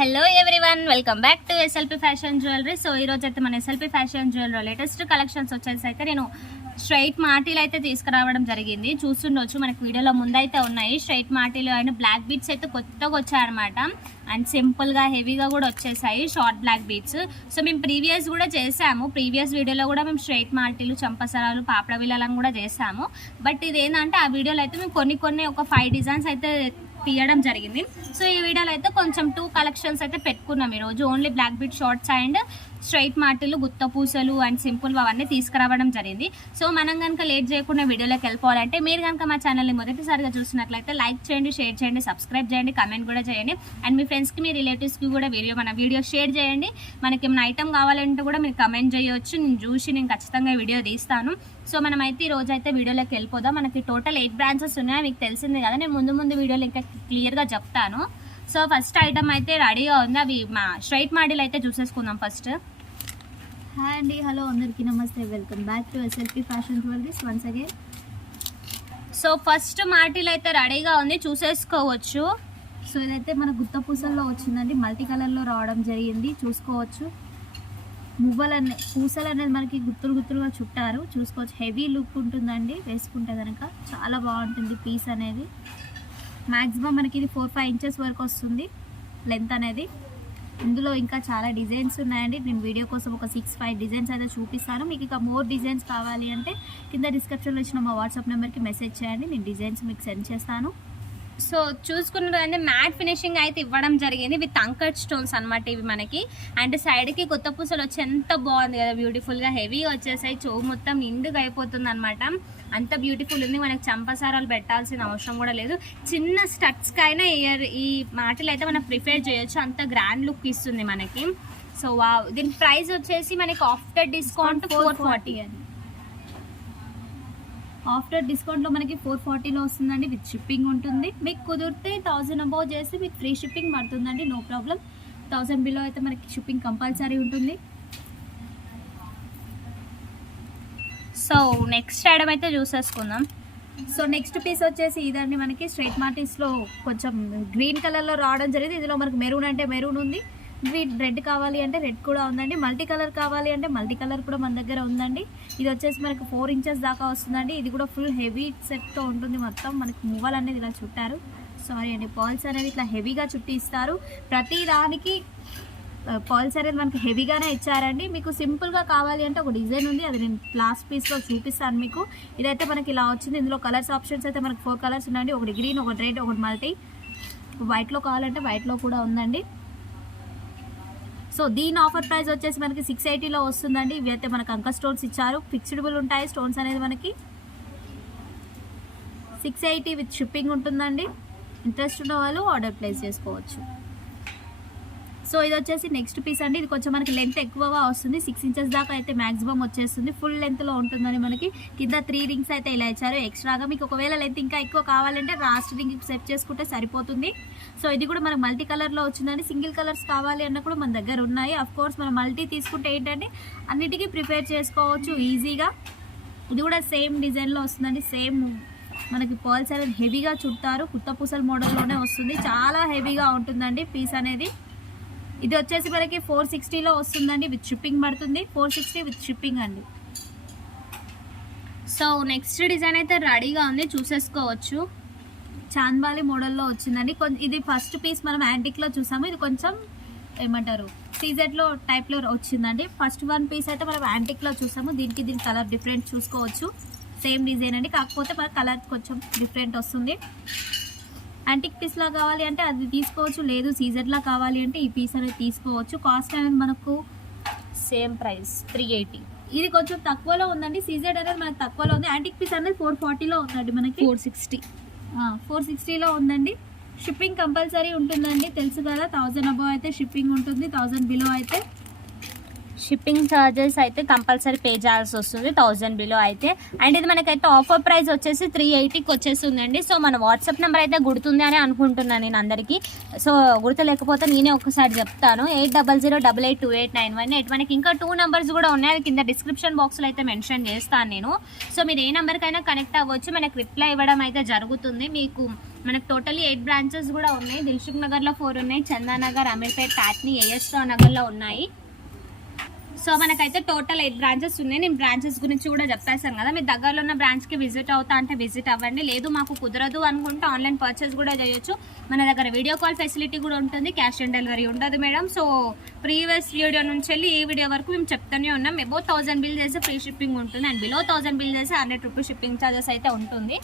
Hello everyone, welcome back to SLP fashion jewellery. So ఈరోజు అయితే మన SLP fashion jewellery latest collections వచ్చేసి అయితే నేను స్ట్రైట్ మాటీలు అయితే తీసుకురావడం జరిగింది. చూస్తుండొచ్చు, మనకి వీడియోలో ముందైతే ఉన్నాయి స్ట్రైట్ మాటీలు అండ్ బ్లాక్ బీట్స్ అయితే కొత్తగా వచ్చాయన్నమాట. అండ్ సింపుల్గా హెవీగా కూడా వచ్చేసాయి షార్ట్ బ్లాక్ బీట్స్. సో మేము ప్రీవియస్ కూడా చేసాము, ప్రీవియస్ వీడియోలో కూడా మేము స్ట్రైట్ మాటీలు, చంపసరాలు, పాపడ విల్లాలను కూడా చేసాము. బట్ ఇదేంటంటే ఆ వీడియోలో అయితే మేము కొన్ని ఒక 5 డిజైన్స్ అయితే తీయడం జరిగింది. సో ఈ వీడియోలో అయితే కొంచెం 2 కలెక్షన్స్ అయితే పెట్టుకున్నాం ఈరోజు. Only black bead shorts and straight మాటలు, గుత్త పూసలు అండ్ సింపుల్ అవన్నీ తీసుకురావడం జరిగింది. సో మనం కనుక లేట్ చేయకుండా వీడియోలోకి వెళ్ళిపోవాలంటే, మీరు కనుక మా ఛానల్ని మొదటిసారిగా చూసినట్లయితే లైక్ చేయండి, షేర్ చేయండి, సబ్స్క్రైబ్ చేయండి, కమెంట్ కూడా చేయండి. అండ్ మీ ఫ్రెండ్స్కి, మీ రిలేటివ్స్కి కూడా మన వీడియో షేర్ చేయండి. మనకి ఏమైనా ఐటమ్ కావాలంటే కూడా మీరు కమెంట్ చేయవచ్చు, నేను చూసి నేను ఖచ్చితంగా వీడియో తీస్తాను. సో మనమైతే ఈ రోజు అయితే వీడియోలోకి వెళ్ళిపోదాం. మనకి టోటల్ 8 బ్రాంచెస్ ఉన్నాయి, మీకు తెలిసిందే కదా. నేను ముందు వీడియోలో ఇంకా క్లియర్గా చెప్తాను. సో ఫస్ట్ ఐటమ్ అయితే రెడీగా ఉంది, అవి మా స్ట్రైట్ మాడల్ అయితే చూసేసుకుందాం ఫస్ట్. హాయ్ అండి, హలో అందరికీ నమస్తే, welcome back to SLP fashion jewelleries once again. So first మాటిల్ అయితే రెడీగా ఉంది, చూసేసుకోవచ్చు. సో ఇదైతే మన గుత్త పూసల్లో వచ్చిందండి, మల్టీ కలర్లో రావడం జరిగింది, చూసుకోవచ్చు. పూసలు అనేది మనకి గుత్తులుగా చుట్టారు, చూసుకోవచ్చు. హెవీ లుక్ ఉంటుందండి వేసుకుంటే కనుక, చాలా బాగుంటుంది పీస్ అనేది. మ్యాక్సిమం మనకి ఇది 4-5 ఇంచెస్ వరకు వస్తుంది లెంత్ అనేది. ఇందులో ఇంకా చాలా డిజైన్స్ ఉన్నాయండి, నేను వీడియో కోసం ఒక 6-5 డిజైన్స్ అయితే చూపిస్తాను. మీకు ఇంకా మోర్ డిజైన్స్ కావాలి అంటే కింద డిస్క్రిప్షన్లో ఇచ్చిన మా వాట్సాప్ నెంబర్కి మెసేజ్ చేయండి, నేను డిజైన్స్ మీకు సెండ్ చేస్తాను. సో చూసుకున్నదంటే మ్యాట్ ఫినిషింగ్ అయితే ఇవ్వడం జరిగింది విత్ అంకట్ స్టోన్స్ అనమాట ఇవి మనకి. అండ్ సైడ్కి కొత్త పూసలు వచ్చి ఎంత బాగుంది కదా, బ్యూటిఫుల్గా హెవీగా వచ్చేసాయి. చెవు మొత్తం నిండుగా అయిపోతుంది అనమాట, అంత బ్యూటిఫుల్ ఉంది. మనకి చంపసారాలు పెట్టాల్సిన అవసరం కూడా లేదు. చిన్న స్టడ్స్కి అయినా ఈ మాటలు అయితే మనం ప్రిఫర్ చేయొచ్చు, అంత గ్రాండ్ లుక్ ఇస్తుంది మనకి. సో దీని ప్రైస్ వచ్చేసి మనకి ఆఫ్టర్ డిస్కౌంట్ 440 అని. ఆఫ్టర్ డిస్కౌంట్లో మనకి 440లో వస్తుందండి, విత్ షిప్పింగ్ ఉంటుంది. మీకు కుదిరితే 1000 అబౌవ్ చేసి మీకు ఫ్రీ షిప్పింగ్ పడుతుందండి, నో ప్రాబ్లం. 1000 బిలో అయితే మనకి షిప్పింగ్ కంపల్సరీ ఉంటుంది. సో నెక్స్ట్ ఐటమ్ అయితే చూసేసుకుందాం. సో నెక్స్ట్ పీస్ వచ్చేసి ఇదండి, మనకి స్ట్రైట్ మాటీస్లో కొంచెం గ్రీన్ కలర్లో రావడం జరిగింది. ఇందులో మనకి మెరూన్ అంటే మెరూన్ ఉంది, గ్రీన్ రెడ్ కావాలి అంటే రెడ్ కూడా ఉందండి, మల్టీ కలర్ కావాలి అంటే మల్టీ కలర్ కూడా మన దగ్గర ఉందండి. ఇది వచ్చేసి మనకి 4 ఇంచెస్ దాకా వస్తుందండి. ఇది కూడా ఫుల్ హెవీ సెట్తో ఉంటుంది మొత్తం. మనకి మువ్వలు అనేది ఇలా చుట్టారు, సారీ అండి, పాల్స్ అనేది ఇట్లా హెవీగా చుట్టి ఇస్తారు. ప్రతి దానికి పాల్స్ అనేది మనకి హెవీగానే ఇచ్చారండి. మీకు సింపుల్గా కావాలి అంటే ఒక డిజైన్ ఉంది, అది నేను లాస్ట్ పీస్లో చూపిస్తాను మీకు. ఇదైతే మనకి ఇలా వచ్చింది. ఇందులో కలర్స్ ఆప్షన్స్ అయితే మనకి 4 కలర్స్ ఉన్నాయండి, ఒకటి గ్రీన్, ఒకటి రెడ్, ఒకటి మల్టీ. వైట్లో కావాలంటే వైట్లో కూడా ఉందండి. సో దీని ఆఫర్ ప్రైస్ వచ్చేసి మనకి 680లో వస్తుందండి. ఇవి అయితే మనకి అంక స్టోన్స్ ఇచ్చారు, ఫిక్స్డ్బుల్ ఉంటాయి స్టోన్స్ అనేది మనకి. 680 విత్ షిప్పింగ్ ఉంటుందండి. ఇంట్రెస్ట్ ఉన్న వాళ్ళు ఆర్డర్ ప్లేస్ చేసుకోవచ్చు. సో ఇది వచ్చేసి నెక్స్ట్ పీస్ అండి. ఇది కొంచెం మనకి లెంత్ ఎక్కువగా వస్తుంది, 6 ఇంచెస్ దాకా అయితే మ్యాక్సిమం వచ్చేస్తుంది. ఫుల్ లెంత్లో ఉంటుందని మనకి కింద 3 రింగ్స్ అయితే ఇలా ఇచ్చారు ఎక్స్ట్రాగా. మీకు ఒకవేళ లెంత్ ఇంకా ఎక్కువ కావాలంటే లాస్ట్ రింగ్ సెట్ చేసుకుంటే సరిపోతుంది. సో ఇది కూడా మనకి మల్టీ కలర్లో వచ్చిందండి. సింగిల్ కలర్స్ కావాలి అన్న కూడా మన దగ్గర ఉన్నాయి. అఫ్ కోర్స్ మనం మల్టీ తీసుకుంటే ఏంటంటే అన్నిటికీ ప్రిపేర్ చేసుకోవచ్చు ఈజీగా. ఇది కూడా సేమ్ డిజైన్లో వస్తుందండి, సేమ్ మనకి పర్ల్స్ అనేది హెవీగా చుట్టారు, కుత్త పూసల మోడల్లోనే వస్తుంది. చాలా హెవీగా ఉంటుందండి పీస్ అనేది. ఇది వచ్చేసి మనకి 460లో వస్తుందండి, విత్ షిప్పింగ్ పడుతుంది. 460 విత్ షిప్పింగ్ అండి. సో నెక్స్ట్ డిజైన్ అయితే రెడీగా ఉంది, చూసేసుకోవచ్చు. చాంద్బాలి మోడల్లో వచ్చిందండి. ఇది ఫస్ట్ పీస్ మనం యాంటిక్లో చూసాము, ఇది కొంచెం ఏమంటారు సీజెట్లో టైప్లో వచ్చిందండి. ఫస్ట్ 1 పీస్ అయితే మనం యాంటిక్లో చూసాము, దీని కలర్ డిఫరెంట్ చూసుకోవచ్చు. సేమ్ డిజైన్ అండి, కాకపోతే మన కలర్ కొంచెం డిఫరెంట్ వస్తుంది. యాంటిక్ పీస్లా కావాలి అంటే అది తీసుకోవచ్చు, లేదు సీజెడ్లా కావాలి అంటే ఈ పీస్ అనేది తీసుకోవచ్చు. కాస్ట్ అనేది మనకు సేమ్ ప్రైస్ 380. ఇది కొంచెం తక్కువలో ఉందండి, సీజెడ్ అనేది మనకు తక్కువలో ఉంది. యాంటిక్ పీస్ అనేది 440లో ఉందండి, మనకి 460లో ఉందండి. షిప్పింగ్ కంపల్సరీ ఉంటుందండి, తెలుసు కదా. 1000 అబౌవ్ అయితే షిప్పింగ్ ఉంటుంది, 1000 బిలో అయితే షిప్పింగ్ ఛార్జెస్ అయితే కంపల్సరీ పే చేయాల్సి వస్తుంది 1000 బిలో అయితే. అండ్ ఇది మనకైతే ఆఫర్ ప్రైస్ వచ్చేసి 380కి వచ్చేస్తుందండి. సో మన వాట్సాప్ నెంబర్ అయితే గుర్తుంది అని అనుకుంటున్నాను నేను అందరికీ. సో గుర్తులేకపోతే నేనే ఒకసారి చెప్తాను, 8008882891. మనకి ఇంకా 2 నెంబర్స్ కూడా ఉన్నాయి, అది కింద డిస్క్రిప్షన్ బాక్స్లో అయితే మెన్షన్ చేస్తాను నేను. సో మీరు ఏ నెంబర్కైనా కనెక్ట్ అవ్వచ్చు, మనకు రిప్లై ఇవ్వడం అయితే జరుగుతుంది. మీకు మనకు టోటలీ 8 బ్రాంచెస్ కూడా ఉన్నాయి. దిల్సుఖ్ నగర్లో 4 ఉన్నాయి, చందానగర్, అమీర్పేట్, ప్యాట్నీ, ఏఎస్ రావు నగర్లో ఉన్నాయి. సో మనకైతే టోటల్ 8 బ్రాంచెస్ ఉన్నాయి. నేను బ్రాంచెస్ గురించి కూడా చెప్పేసాను కదా, మీ దగ్గరలో ఉన్న బ్రాంచ్కి విజిట్ అవుతా అంటే విజిట్ అవ్వండి. లేదు మాకు కుదరదు అనుకుంటే ఆన్లైన్ పర్చేస్ కూడా చేయొచ్చు. మన దగ్గర వీడియో కాల్ ఫెసిలిటీ కూడా ఉంటుంది, క్యాష్ ఆన్ డెలివరీ ఉండదు మేడం. సో ప్రీవియస్ వీడియో నుంచి వెళ్ళి ఈ వీడియో వరకు మేము చెప్తూనే ఉన్నాం, అబౌవ్ 1000 బిల్ చేస్తే ఫ్రీ షిప్పింగ్ ఉంటుంది, అండ్ బిలో 1000 బిల్ చేస్తే 100 రూపీస్ షిప్పింగ్ ఛార్జెస్ అయితే ఉంటుంది.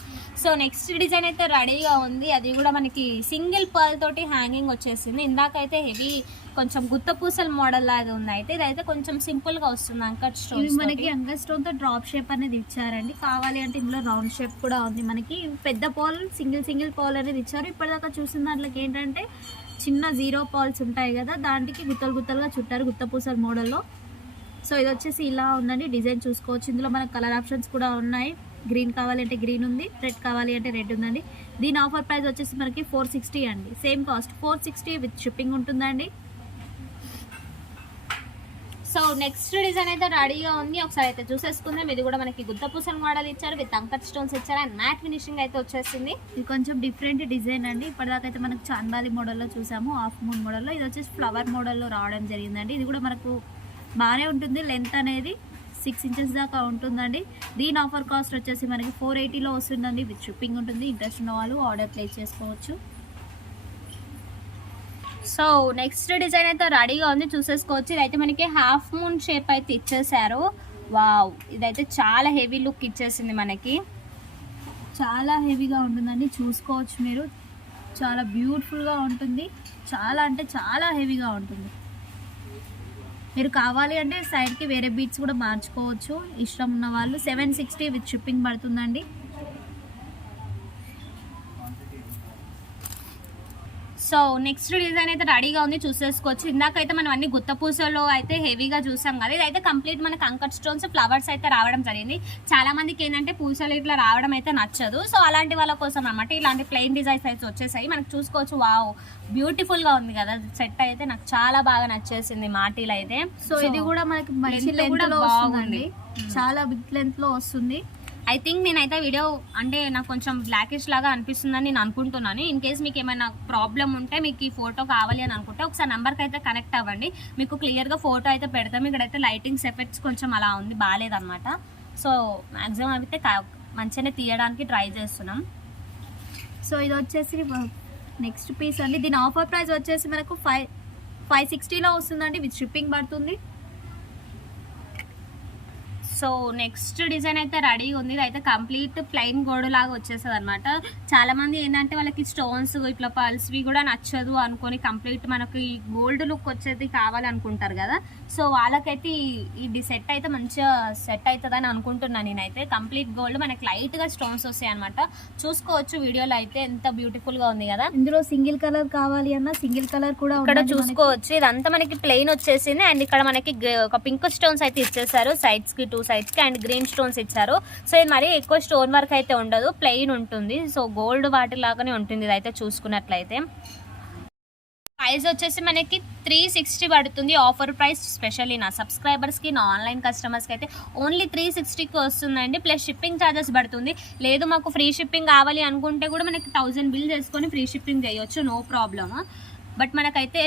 సో నెక్స్ట్ డిజైన్ అయితే రెడీగా ఉంది, అది కూడా మనకి సింగిల్ పర్ల్ తోటి హ్యాంగింగ్ వచ్చేసింది. ఇందాకైతే హెవీ కొంచెం గుత్త పూసల మోడల్ లాగా ఉంది, అయితే ఇదైతే కొంచెం సింపుల్ గా వస్తుంది. అంకట్ స్టోన్ మనకి అంకట్ స్టోన్ తో డ్రాప్ షేప్ అనేది ఇచ్చారండి. కావాలి అంటే ఇందులో రౌండ్ షేప్ కూడా ఉంది. మనకి పెద్ద పాల్ సింగిల్ పాల్ అనేది ఇచ్చారు. ఇప్పటిదాకా చూసిన దాంట్లోకి ఏంటంటే చిన్న 0 పాల్స్ ఉంటాయి కదా, దాంట్కి గుత్తలుగా చుట్టారు గుత్త పూసల మోడల్లో. సో ఇది వచ్చేసి ఇలా ఉందండి, డిజైన్ చూసుకోవచ్చు. ఇందులో మనకు కలర్ ఆప్షన్స్ కూడా ఉన్నాయి. గ్రీన్ కావాలి అంటే గ్రీన్ ఉంది, రెడ్ కావాలి అంటే రెడ్ ఉందండి. దీని ఆఫర్ ప్రైస్ వచ్చేసి మనకి 460 అండి, సేమ్ కాస్ట్ 460 విత్ షిప్పింగ్ ఉంటుందండి. సో నెక్స్ట్ డిజైన్ అయితే రెడీగా ఉంది, ఒకసారి అయితే చూసేసుకుందాం. ఇది కూడా మనకి గుత్త పూసల మోడల్ ఇచ్చారు, విత్ అంకట్ స్టోన్స్ ఇచ్చారు, అండ్ మ్యాట్ ఫినిషింగ్ అయితే వచ్చేసింది. ఇది కొంచెం డిఫరెంట్ డిజైన్ అండి. ఇప్పటిదాకా అయితే మనకు చాందాలి మోడల్లో చూసాము, హాఫ్ మూన్ మోడల్లో. ఇది వచ్చేసి ఫ్లవర్ మోడల్లో రావడం జరిగిందండి. ఇది కూడా మనకు బాగానే ఉంటుంది, లెంత్ అనేది 6 ఇంచెస్ దాకా ఉంటుందండి. దీని ఆఫర్ కాస్ట్ వచ్చేసి మనకి 480లో వస్తుందండి, విత్ షిప్పింగ్ ఉంటుంది. ఇంట్రెస్ట్ ఉన్న వాళ్ళు ఆర్డర్ ప్లేస్ చేసుకోవచ్చు. సో నెక్స్ట్ డిజైన్ అయితే రెడీగా ఉంది, చూసేసుకోవచ్చు. ఇదైతే మనకి హాఫ్ మూన్ షేప్ అయితే ఇచ్చేసారు. వావ్, ఇదైతే చాలా హెవీ లుక్ ఇచ్చేసింది మనకి, చాలా హెవీగా ఉంటుందండి, చూసుకోవచ్చు మీరు. చాలా బ్యూటిఫుల్గా ఉంటుంది, చాలా అంటే చాలా హెవీగా ఉంటుంది. మీరు కావాలి అంటే సైడ్కి వేరే బీట్స్ కూడా మార్చుకోవచ్చు, ఇష్టం ఉన్న వాళ్ళు. 760 విత్ షిప్పింగ్ పడుతుందండి. సో నెక్స్ట్ డిజైన్ అయితే రెడీగా ఉంది, చూసేసుకోవచ్చు. ఇందాకైతే మనం అన్ని గుత్త పూసలో అయితే హెవీగా చూసాం కదా, ఇదైతే కంప్లీట్ మనకి అంకట్ స్టోన్స్ ఫ్లవర్స్ అయితే రావడం జరిగింది. చాలా మందికి ఏంటంటే పూసలు ఇట్లా రావడం అయితే నచ్చదు, సో అలాంటి వాళ్ళ కోసం అన్నమాట ఇలాంటి ప్లెయిన్ డిజైన్స్ అయితే వచ్చేసాయి. మనకు చూసుకోవచ్చు, వావ్ బ్యూటిఫుల్ గా ఉంది కదా సెట్ అయితే, నాకు చాలా బాగా నచ్చేసింది మాటీలు అయితే. సో ఇది కూడా మనకి మంచి లెంత్ లో వస్తుందండి, చాలా బిగ్ లెంత్ లో వస్తుంది. ఐ థింక్ నేనైతే వీడియో అంటే నాకు కొంచెం బ్లాకిష్ లాగా అనిపిస్తుందని నేను అనుకుంటున్నాను. ఇన్ కేస్ మీకు ఏమైనా ప్రాబ్లం ఉంటే, మీకు ఈ ఫోటో కావాలి అని అనుకుంటే ఒకసారి నెంబర్కి అయితే కనెక్ట్ అవ్వండి, మీకు క్లియర్గా ఫోటో అయితే పెడతాం. ఇక్కడైతే లైటింగ్స్ ఎఫెక్ట్స్ కొంచెం అలా ఉంది, బాగాలేదన్నమాట. సో మ్యాక్సిమం అయితే మంచిగానే తీయడానికి ట్రై చేస్తున్నాం. సో ఇది వచ్చేసి నెక్స్ట్ పీస్ అండి. దీని ఆఫర్ ప్రైస్ వచ్చేసి మనకు 560లో వస్తుందండి, విత్ షిప్పింగ్ పడుతుంది. సో నెక్స్ట్ డిజైన్ అయితే రెడీ ఉంది, ఇదైతే కంప్లీట్ ప్లెయిన్ గోల్డ్ లాగా వచ్చేస్తుంది అనమాట. చాలా మంది ఏంటంటే వాళ్ళకి స్టోన్స్ ఇట్లా పల్స్వి కూడా నచ్చదు అనుకొని కంప్లీట్ మనకి గోల్డ్ లుక్ వచ్చేది కావాలనుకుంటారు కదా, సో వాళ్ళకైతే ఇది సెట్ అయితే మంచిగా సెట్ అవుతుంది అని అనుకుంటున్నాను నేనైతే. కంప్లీట్ గోల్డ్ మనకి లైట్ గా స్టోన్స్ వస్తాయి అనమాట, చూసుకోవచ్చు వీడియోలో అయితే ఎంత బ్యూటిఫుల్ గా ఉంది కదా. ఇందులో సింగిల్ కలర్ కావాలి అన్న సింగిల్ కలర్ కూడా ఇక్కడ చూసుకోవచ్చు. ఇదంతా మనకి ప్లెయిన్ వచ్చేసింది, అండ్ ఇక్కడ మనకి ఒక పింక్ స్టోన్స్ అయితే ఇచ్చేసారు సైడ్స్ కి, 2 సైడ్స్ కి, అండ్ గ్రీన్ స్టోన్స్ ఇచ్చారు. సో ఇది మరి ఎక్కువ స్టోన్ వర్క్ అయితే ఉండదు, ప్లెయిన్ ఉంటుంది. సో గోల్డ్ వాటి లాగానే ఉంటుంది ఇదైతే చూసుకున్నట్లయితే. ప్రైస్ వచ్చేసి మనకి 360 పడుతుంది ఆఫర్ ప్రైస్. స్పెషల్లీ నా సబ్స్క్రైబర్స్కి, నా ఆన్లైన్ కస్టమర్స్కి అయితే ఓన్లీ 360కి వస్తుందండి, ప్లస్ షిప్పింగ్ ఛార్జెస్ పడుతుంది. లేదు మాకు ఫ్రీ షిప్పింగ్ కావాలి అనుకుంటే కూడా మనకి 1000 బిల్ చేసుకొని ఫ్రీ షిప్పింగ్ చేయొచ్చు, నో ప్రాబ్లమ్. బట్ మనకైతే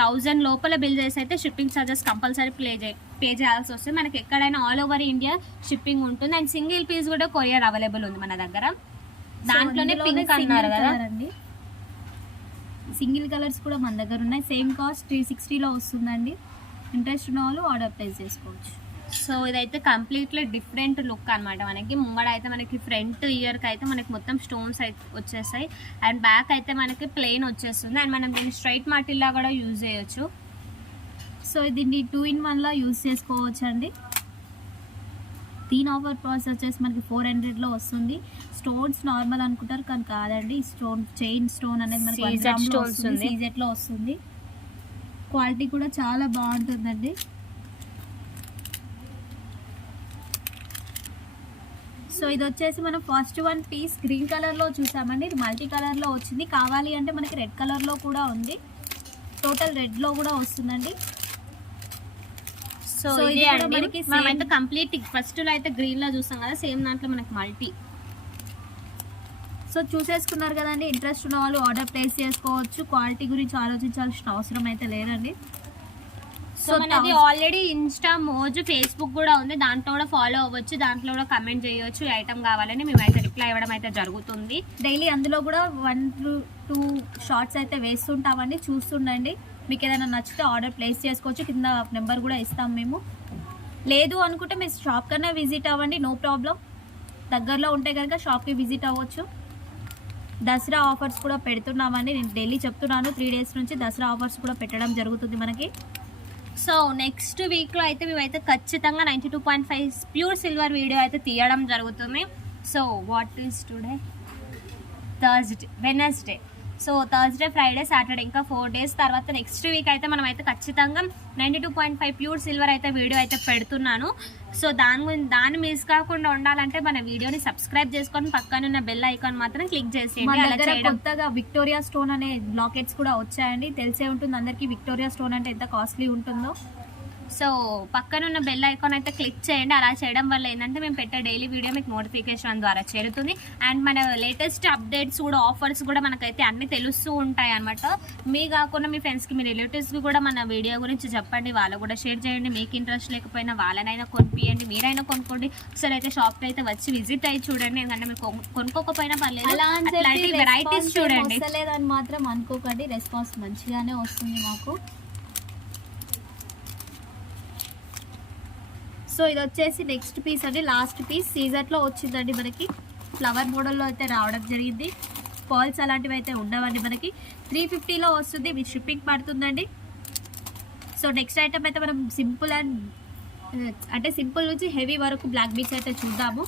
1000 లోపల బిల్ చేసి అయితే షిప్పింగ్ ఛార్జెస్ కంపల్సరీ పే చేయాల్సి వస్తుంది. మనకి ఎక్కడైనా ఆల్ ఓవర్ ఇండియా షిప్పింగ్ ఉంటుంది, అండ్ సింగిల్ పీస్ కూడా కొరియర్ అవైలబుల్ ఉంది మన దగ్గర. దాంట్లోనే పింక్ అన్నారు కదా, సింగిల్ కలర్స్ కూడా మన దగ్గర ఉన్నాయి. సేమ్ కాస్ట్ 360లో వస్తుందండి. ఇంట్రెస్ట్ ఉన్న వాళ్ళు ఆర్డర్ ప్లేస్ చేసుకోవచ్చు. సో ఇదైతే కంప్లీట్లీ డిఫరెంట్ లుక్ అనమాట. మనకి ముంగడ అయితే మనకి ఫ్రంట్ ఇయర్కి అయితే మనకి మొత్తం స్టోన్స్ అయితే వచ్చేసాయి, అండ్ బ్యాక్ అయితే మనకి ప్లెయిన్ వచ్చేస్తుంది, అండ్ మనం దీన్ని స్ట్రైట్ మాటిల్లా కూడా యూజ్ చేయొచ్చు. సో దీన్ని 2-in-1లా యూజ్ చేసుకోవచ్చు అండి. దీని ఆఫర్ ప్రైస్ వచ్చేసి మనకి 400లో వస్తుంది. స్టోన్స్ నార్మల్ అనుకుంటారు కానీ కాదండి, స్టోన్ చైన్ స్టోన్ అనేది మనకి సీజెట్లో వస్తుంది. క్వాలిటీ కూడా చాలా బాగుంటుందండి. సో ఇది వచ్చేసి మనం ఫస్ట్ వన్ పీస్ గ్రీన్ కలర్లో చూసామండి. ఇది మల్టీ కలర్లో వచ్చింది. కావాలి అంటే మనకి రెడ్ కలర్లో కూడా ఉంది. టోటల్ రెడ్లో కూడా వస్తుందండి. సో So, ఇది ఇది కూడా అండి మనకి మనం same- అయితే కంప్లీట్ ఫస్ట్ లో అయితే గ్రీన్ లో చూస్తాం కదా, సేమ్ దాంట్లో మనకి మల్టీ. సో చూసేసుకున్నారు కదండి. ఇంట్రెస్ట్ ఉన్న వాళ్ళు ఆర్డర్ ప్లేస్ చేసుకోవచ్చు. క్వాలిటీ గురించి ఆలోచించాల్సిన అవసరం అయితే లేదండి. సో మనది ఆల్రెడీ ఇన్స్టా, మోజు, ఫేస్బుక్ కూడా ఉంది. దాంట్లో కూడా ఫాలో అవ్వచ్చు, దాంట్లో కూడా కమెంట్ చేయొచ్చు. ఈ ఐటమ్ కావాలని మేమైతే రిప్లై ఇవ్వడం అయితే జరుగుతుంది. డైలీ అందులో కూడా 1 to 2 షార్ట్స్ అయితే వేస్తుంటామండి. చూస్తుండండి. మీకు ఏదైనా నచ్చితే ఆర్డర్ ప్లేస్ చేసుకోవచ్చు. కింద నెంబర్ కూడా ఇస్తాం మేము. లేదు అనుకుంటే మీరు షాప్ కన్నా విజిట్ అవ్వండి, నో ప్రాబ్లం. దగ్గరలో ఉంటే కనుక షాప్కి విజిట్ అవ్వచ్చు. దసరా ఆఫర్స్ కూడా పెడుతున్నామండి. నేను డైలీ చెప్తున్నాను, 3 days నుంచి దసరా ఆఫర్స్ కూడా పెట్టడం జరుగుతుంది మనకి. సో నెక్స్ట్ వీక్లో అయితే మేమైతే ఖచ్చితంగా 92.5 ప్యూర్ సిల్వర్ వీడియో అయితే తీయడం జరుగుతుంది. So what is today? Wednesday. So Thursday, Friday, Saturday ఇంకా 4 days తర్వాత నెక్స్ట్ వీక్ అయితే మనం అయితే ఖచ్చితంగా 92.5 ప్యూర్ సిల్వర్ అయితే వీడియో అయితే పెడుతున్నాను. సో దాన్ని మిస్ కాకుండా ఉండాలంటే మన వీడియోని సబ్స్క్రైబ్ చేసుకొని పక్కనున్న బెల్ ఐకాన్ మాత్రం క్లిక్ మన చేసేయండి. అలా దగ్గర చేయడం కొత్తగా విక్టోరియా స్టోన్ అనే లాకెట్స్ కూడా వచ్చాయండి. తెలిసే ఉంటుంది అందరికీ విక్టోరియా స్టోన్ అంటే ఎంత కాస్ట్లీ ఉంటుందో. సో పక్కనున్న బెల్ ఐకాన్ అయితే క్లిక్ చేయండి. అలా చేయడం వల్ల ఏంటంటే మేము పెట్టే డైలీ వీడియో మీకు నోటిఫికేషన్ ద్వారా చేరుతుంది. అండ్ మన లేటెస్ట్ అప్డేట్స్ కూడా, ఆఫర్స్ కూడా మనకైతే అన్నీ తెలుస్తూ ఉంటాయి అనమాట. మీ కాకుండా మీ ఫ్రెండ్స్కి, మీ రిలేటివ్స్కి కూడా మన వీడియో గురించి చెప్పండి. వాళ్ళు కూడా షేర్ చేయండి. మీకు ఇంట్రెస్ట్ లేకపోయినా వాళ్ళనైనా కొనిపియండి, మీరైనా కొనుక్కోండి. ఒకసారి అయితే షాప్కి అయితే వచ్చి విజిట్ అయ్యి చూడండి. ఎందుకంటే మీరు కొనుక్కోకపోయినా పర్లేదు, అలా అని అట్లాంటి వెరైటీస్ చూడండి. వస్తలేదని మాత్రం అనుకోకండి. రెస్పాన్స్ మంచిగానే వస్తుంది మాకు. సో ఇది వచ్చేసి నెక్స్ట్ పీస్ అండి, లాస్ట్ పీస్. సీజర్లో వచ్చిందండి మనకి. ఫ్లవర్ మోడల్లో అయితే రావడం జరిగింది. ఫాల్స్ అలాంటివి అయితే ఉండవండి మనకి. 350లో వస్తుంది. మీ షిప్పింగ్ పడుతుందండి. సో నెక్స్ట్ ఐటమ్ అయితే మనం సింపుల్ అండ్ అంటే సింపుల్ నుంచి హెవీ వరకు బ్లాక్ బీచ్ అయితే చూద్దాము.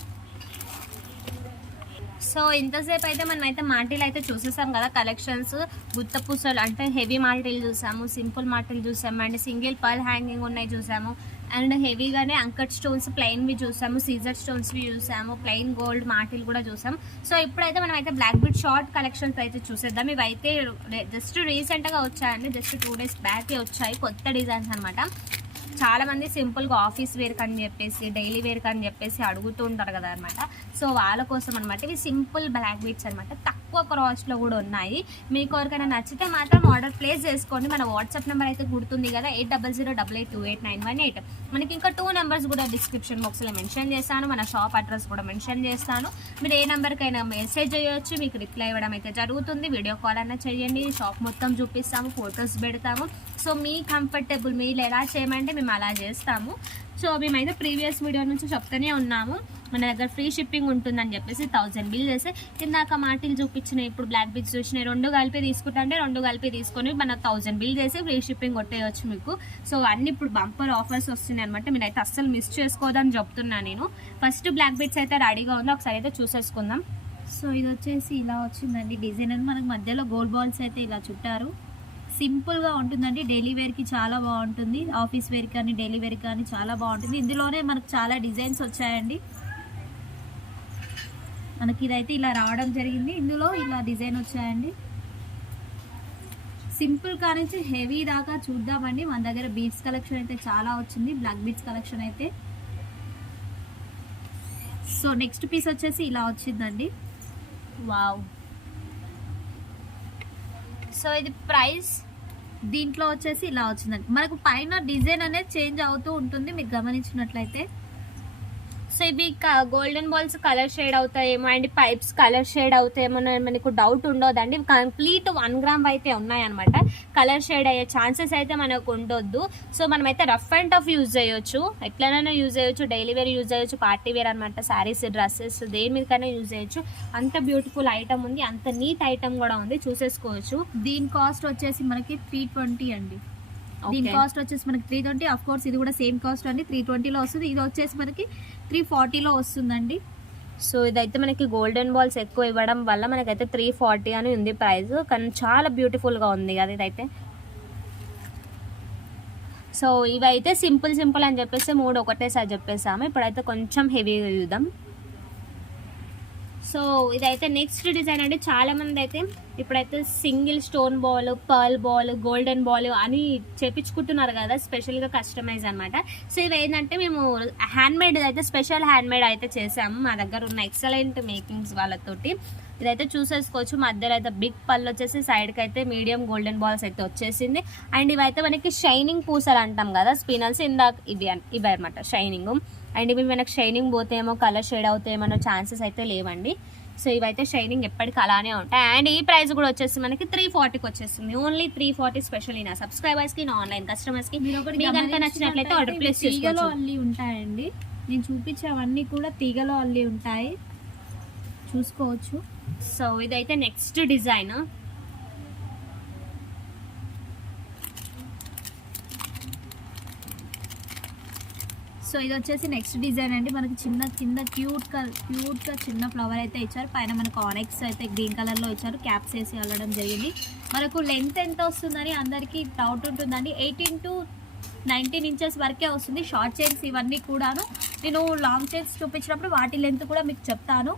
సో ఇంతసేపు అయితే మనం అయితే మాటీలు అయితే చూసేసాం కదా, కలెక్షన్స్. గుత్త పూసలు అంటే హెవీ మాటీలు చూసాము, సింపుల్ మాటీలు చూసాము, అండ్ సింగిల్ పర్ల్ హ్యాంగింగ్ ఉన్నాయి చూసాము, అండ్ హెవీగానే అంకట్ స్టోన్స్ ప్లెయిన్వి చూసాము, సీజర్ స్టోన్స్వి చూసాము, ప్లెయిన్ గోల్డ్ మాటీలు కూడా చూసాం. సో ఇప్పుడైతే మనం అయితే బ్లాక్ బీట్ షార్ట్ కలెక్షన్స్ అయితే చూసేద్దాం. ఇవైతే జస్ట్ రీసెంట్గా వచ్చాయండి, జస్ట్ 2 days బ్యాక్ వచ్చాయి, కొత్త డిజైన్స్ అనమాట. చాలా మంది సింపుల్గా ఆఫీస్ వేర్ అని చెప్పేసి, డైలీ వేర్ అని చెప్పేసి అడుగుతూ ఉంటారు కదా అనమాట. సో వాళ్ళ కోసం అనమాట ఇవి సింపుల్ బ్లాక్ బీట్స్ అనమాట. తక్కువ కాస్ట్లో కూడా ఉన్నాయి. మీకు ఎవరికైనా నచ్చితే మాత్రం ఆర్డర్ ప్లేస్ చేసుకోండి. మన వాట్సాప్ నెంబర్ అయితే గుర్తుంది కదా, 800888289118. మనకి ఇంకా 2 numbers కూడా డిస్క్రిప్షన్ బాక్స్లో మెన్షన్ చేస్తాను. మన షాప్ అడ్రస్ కూడా మెన్షన్ చేస్తాను. మీరు ఏ నెంబర్కైనా మెసేజ్ చేయొచ్చు, మీకు రిప్లై ఇవ్వడం అయితే జరుగుతుంది. వీడియో కాల్ అన్నా చేయండి, షాప్ మొత్తం చూపిస్తాము, ఫొటోస్ పెడతాము. సో మీ కంఫర్టబుల్, మీరు ఎలా చేయమంటే మేము అలా చేస్తాము. సో మేమైతే ప్రీవియస్ వీడియో నుంచి చెప్తూనే ఉన్నాము, మన దగ్గర ఫ్రీ షిప్పింగ్ ఉంటుందని చెప్పేసి 1000 బిల్ చేసి, కిందాక మాటిల్ చూపించిన, ఇప్పుడు బ్లాక్ బీచ్ చూసిన 2 కలిపి తీసుకుంటా అంటే 2 కలిపి తీసుకొని మన 1000 బిల్ చేసి ఫ్రీ షిప్పింగ్ కొట్టేయచ్చు మీకు. సో అన్ని ఇప్పుడు బంపర్ ఆఫర్స్ వస్తున్నాయి అనమాట. మీరైతే అస్సలు మిస్ చేసుకోవద్దని చెప్తున్నా నేను. ఫస్ట్ బ్లాక్ బీట్స్ అయితే రెడీగా ఉంది, ఒకసారి అయితే చూసేసుకుందాం. సో ఇది వచ్చేసి ఇలా వచ్చిందండి డిజైన్ అని. మనకు మధ్యలో గోల్డ్ బాల్స్ అయితే ఇలా చుట్టారు. సింపుల్గా ఉంటుందండి, డైలీ వేర్కి చాలా బాగుంటుంది. ఆఫీస్ వేర్ కానీ డైలీ వేర్ కానీ చాలా బాగుంటుంది. ఇందులోనే మనకు చాలా డిజైన్స్ వచ్చాయండి. మనకి ఇదైతే ఇలా రావడం జరిగింది. ఇందులో ఇలా డిజైన్ వచ్చాయండి. సింపుల్ కానించి హెవీ దాకా చూద్దామండి. మన దగ్గర బీట్స్ కలెక్షన్ అయితే చాలా వచ్చింది, బ్లాక్ బీట్స్ కలెక్షన్ అయితే. సో నెక్స్ట్ పీస్ వచ్చేసి ఇలా వచ్చిందండి. వావ్. సో ఇది ప్రైస్ దీంట్లో వచ్చేసి ఇలా వచ్చిందండి. మనకు పైన డిజైన్ అనేది చేంజ్ అవుతూ ఉంటుంది, మీకు గమనించినట్లయితే. సో ఇవి గోల్డెన్ బాల్స్ కలర్ షేడ్ అవుతాయేమో, అండ్ పైప్స్ కలర్ షేడ్ అవుతాయేమో మనకు డౌట్ ఉండొద్దండి. కంప్లీట్ 1 gram అయితే ఉన్నాయన్నమాట. కలర్ షేడ్ అయ్యే ఛాన్సెస్ అయితే మనకు ఉండొద్దు. సో మనమైతే రఫ్ అండ్ టఫ్ యూజ్ చేయొచ్చు, ఎట్లనైనా యూజ్ చేయొచ్చు, డైలీ వేర్ యూజ్ చేయొచ్చు, పార్టీ వేర్ అనమాట. శారీస్, డ్రెస్సెస్, దేని మీదకైనా యూజ్ చేయొచ్చు. అంత బ్యూటిఫుల్ ఐటమ్ ఉంది, అంత నీట్ ఐటమ్ కూడా ఉంది, చూసేసుకోవచ్చు. దీని కాస్ట్ వచ్చేసి మనకి 320 అండి. దీని కాస్ట్ వచ్చేసి మనకి 320. ఆఫ్ కోర్స్ ఇది కూడా సేమ్ కాస్ట్ అండి, 320లో వస్తుంది. ఇది వచ్చేసి మనకి 340లో వస్తుందండి. సో ఇదైతే మనకి గోల్డెన్ బాల్స్ ఎక్కువ ఇవ్వడం వల్ల మనకైతే 340 అని ఉంది ప్రైస్, కానీ చాలా బ్యూటిఫుల్గా ఉంది కదా ఇదైతే. సో ఇవైతే సింపుల్ అని చెప్పేసి 3 ఒకటేసారి చెప్పేసాము. ఇప్పుడైతే కొంచెం హెవీగా చూద్దాం. సో ఇదైతే నెక్స్ట్ డిజైన్ అండి. చాలా మంది అయితే ఇప్పుడైతే single stone ball, pearl ball, golden ball అని చేపించుకుంటున్నారు కదా, స్పెషల్గా కస్టమైజ్ అనమాట. సో ఇవి ఏంటంటే మేము హ్యాండ్మేడ్ అయితే స్పెషల్ హ్యాండ్మేడ్ అయితే చేసాము మా దగ్గర ఉన్న ఎక్సలెంట్ మేకింగ్స్ వాళ్ళతోటి. ఇదైతే చూసేసుకోవచ్చు. మధ్యలో అయితే బిగ్ పళ్ళు వచ్చేసి, సైడ్కి అయితే మీడియం గోల్డెన్ బాల్స్ అయితే వచ్చేసింది. అండ్ ఇవైతే మనకి షైనింగ్ పూసలు అంటాం కదా, స్పినల్స్, ఇందాక ఇవి అనమాట షైనింగ్. అండ్ ఇవి మనకి షైనింగ్ పోతేమో కలర్ షేడ్ అవుతాయేమో ఛాన్సెస్ అయితే లేవండి. సో ఇవైతే షైనింగ్ ఎప్పటికీ అలానే ఉంటాయి. అండ్ ఈ ప్రైస్ కూడా వచ్చేసి మనకి 340కి వచ్చేస్తుంది. ఓన్లీ 340 స్పెషల్ నా సబ్స్క్రైబర్స్కి, నా ఆన్లైన్ కస్టమర్స్కి. మీకు కనుక నచ్చినట్లయితే ఆర్డర్ ప్లేస్ తీగలో చేసుకోవచ్చు. అల్లి ఉంటాయండి. నేను చూపించేవన్నీ కూడా తీగలో అల్లి ఉంటాయి, చూసుకోవచ్చు. సో ఇదైతే నెక్స్ట్ డిజైన్. సో ఇది వచ్చేసి నెక్స్ట్ డిజైన్ అండి. మనకి చిన్న కింద క్యూట్గా చిన్న ఫ్లవర్ అయితే ఇచ్చారు. పైన మనకు ఆనెక్స్ అయితే గ్రీన్ కలర్లో ఇచ్చారు. క్యాప్స్ వేసి వెళ్ళడం జరిగింది. మనకు లెంత్ ఎంత వస్తుందని అందరికీ డౌట్ ఉంటుందండి. 18 to 19 ఇంచెస్ వరకే వస్తుంది. షార్ట్ చైన్స్ ఇవన్నీ కూడాను నేను లాంగ్ చైన్స్ చూపించినప్పుడు వాటి లెంత్ కూడా మీకు చెప్తాను.